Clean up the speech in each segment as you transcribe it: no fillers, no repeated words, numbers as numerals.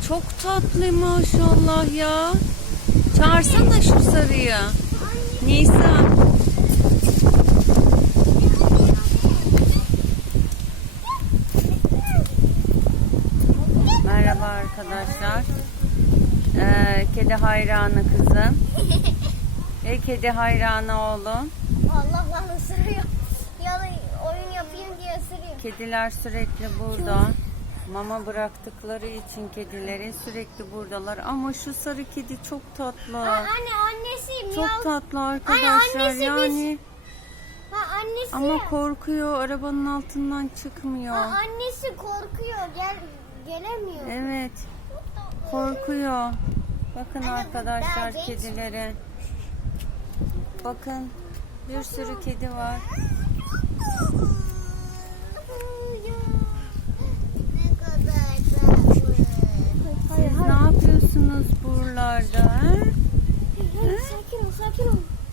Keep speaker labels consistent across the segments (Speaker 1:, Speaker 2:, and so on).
Speaker 1: çok tatlı maşallah ya. Çağırsana şu sarıyı. Nisa. Merhaba arkadaşlar. Kedi hayranı kızım. Kedi hayranı oğlum.
Speaker 2: Allah lan ısırıyor. Ya oyun yapayım diye ısırıyor.
Speaker 1: Kediler sürekli burada. Mama bıraktıkları için kedileri sürekli buradalar. Ama şu sarı kedi çok tatlı.
Speaker 2: Anne annesi
Speaker 1: Çok
Speaker 2: miyav.
Speaker 1: tatlı arkadaşlar.
Speaker 2: annesi
Speaker 1: Yani
Speaker 2: annesi.
Speaker 1: ama korkuyor. Arabanın altından çıkmıyor.
Speaker 2: Annesi korkuyor. Gelemiyor.
Speaker 1: Evet. Korkuyor. Bakın
Speaker 2: Anne,
Speaker 1: arkadaşlar
Speaker 2: ben
Speaker 1: kedilere. Bakın bir sürü kedi var.
Speaker 2: Ne kadar tatlı.
Speaker 1: Siz ne yapıyorsunuz buralarda? Ha?
Speaker 2: Sakin ol, sakin ol.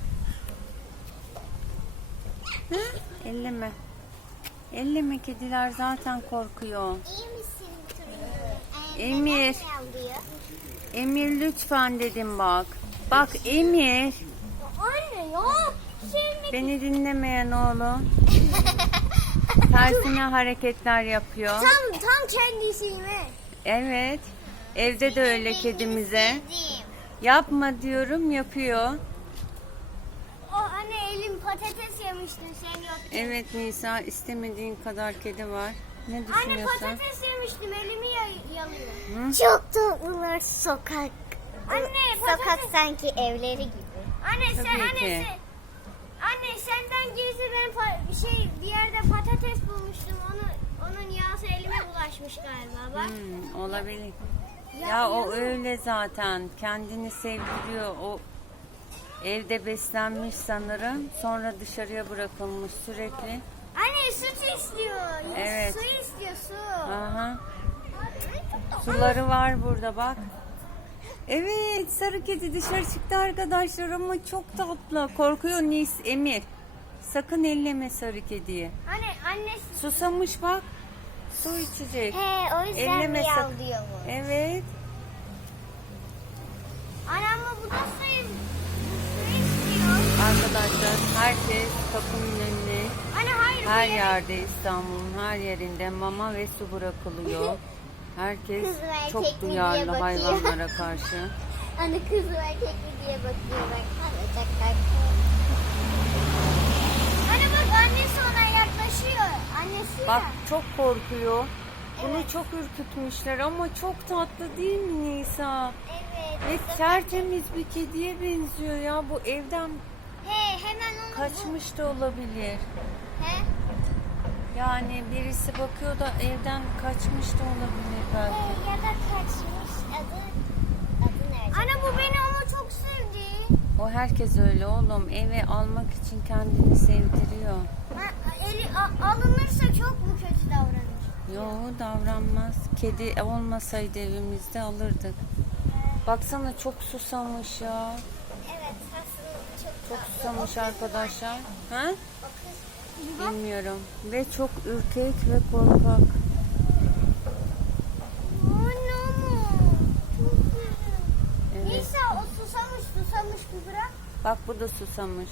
Speaker 1: Ha? Elleme. Elleme, kediler zaten korkuyor.
Speaker 2: İyi misin Turuncu?
Speaker 1: Emir.
Speaker 2: Neden miyavlıyor?
Speaker 1: Emir lütfen dedim bak. Bak Emir.
Speaker 2: Anne ya. Sevmek.
Speaker 1: Beni dinlemeyen oğlum. Tersine hareketler yapıyor.
Speaker 2: Tam kendisiyim.
Speaker 1: Evet. Evde de öyle kedimize. Yapma diyorum, yapıyor.
Speaker 2: O anne elim patates yemiştin sen yoktun.
Speaker 1: Evet Nisa, istemediğin kadar kedi var. Ne
Speaker 2: Anne
Speaker 1: düşünüyorsun?
Speaker 2: patates yemiştim elimi yalıyor.
Speaker 1: Hı?
Speaker 2: Çok tatlılar sokak. Anne
Speaker 3: Sokak
Speaker 2: patates.
Speaker 3: sanki evleri gibi.
Speaker 2: Anne
Speaker 1: Tabii ki.
Speaker 2: Anne senden gizli ben bir yerde patates bulmuştum. Onun yağısı elime bulaşmış galiba bak.
Speaker 1: Olabilir. Ya o öyle zaten. Kendini sevdiriyor. O evde beslenmiş sanırım. Sonra dışarıya bırakılmış sürekli.
Speaker 2: Anne süt istiyor.
Speaker 1: Evet.
Speaker 2: Su istiyor su.
Speaker 1: Aha. Suları var burada bak. Evet, sarı kedi dışarı çıktı arkadaşlar ama çok tatlı. Korkuyor Emir. Sakın elleme sarı kediyi.
Speaker 2: Anne
Speaker 1: Susamış bak. Su içecek.
Speaker 3: He, o yüzden
Speaker 1: Elleme
Speaker 3: miyav
Speaker 1: sakın.
Speaker 3: diyor mu?
Speaker 1: Evet.
Speaker 2: ama bu da su istiyor.
Speaker 1: Arkadaşlar herkes kapının önüne,
Speaker 2: Anne hayır.
Speaker 1: her yerde İstanbul'un her yerinde mama ve su bırakılıyor. Herkes
Speaker 3: Kız ve erkek
Speaker 1: çok
Speaker 3: mi diye
Speaker 1: duyarlı
Speaker 3: bakıyor.
Speaker 1: hayvanlara karşı.
Speaker 3: Anne kız mı erkek mi diye bakıyor bak. Alacaklar.
Speaker 2: Anne bak annesi ona yaklaşıyor. Annesi
Speaker 1: Bak
Speaker 2: ya.
Speaker 1: çok korkuyor. Bunu çok ürkütmüşler ama çok tatlı değil mi Nisa?
Speaker 2: Evet.
Speaker 1: Ve tertemiz bir kediye benziyor ya. Bu evden
Speaker 2: Hemen onu
Speaker 1: kaçmış da olabilir.
Speaker 2: He?
Speaker 1: Yani birisi bakıyor da evden kaçmış da olabilir belki.
Speaker 3: Ya da kaçmış adı nerede?
Speaker 2: Anne bu beni ama çok sevdi.
Speaker 1: O herkes öyle oğlum. Eve almak için kendini sevdiriyor.
Speaker 2: Alınırsa çok mu kötü davranır?
Speaker 1: Yo, davranmaz. Kedi olmasaydı evimizde alırdık. Baksana çok susamış ya.
Speaker 3: Evet aslında
Speaker 1: Çok susamış arkadaşlar. Ha? Bilmiyorum. Ve çok ürkek ve korkak.
Speaker 2: Anne ama.
Speaker 1: Evet.
Speaker 2: Neyse o susamış bir bırak.
Speaker 1: Bak bu da susamış.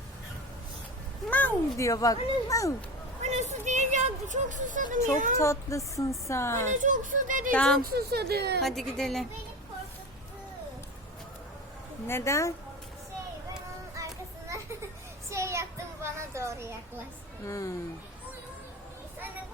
Speaker 1: Mau diyor bak. Mau.
Speaker 2: Anne su diyeceğim çok susadım ya.
Speaker 1: Çok tatlısın sen.
Speaker 2: Anne çok su dedi
Speaker 1: Tamam.
Speaker 2: çok susadım.
Speaker 1: Hadi gidelim.
Speaker 3: beni korkuttu.
Speaker 1: Neden?
Speaker 3: Ben onun arkasına yaptım bana doğru yaklaş.
Speaker 1: Hmm.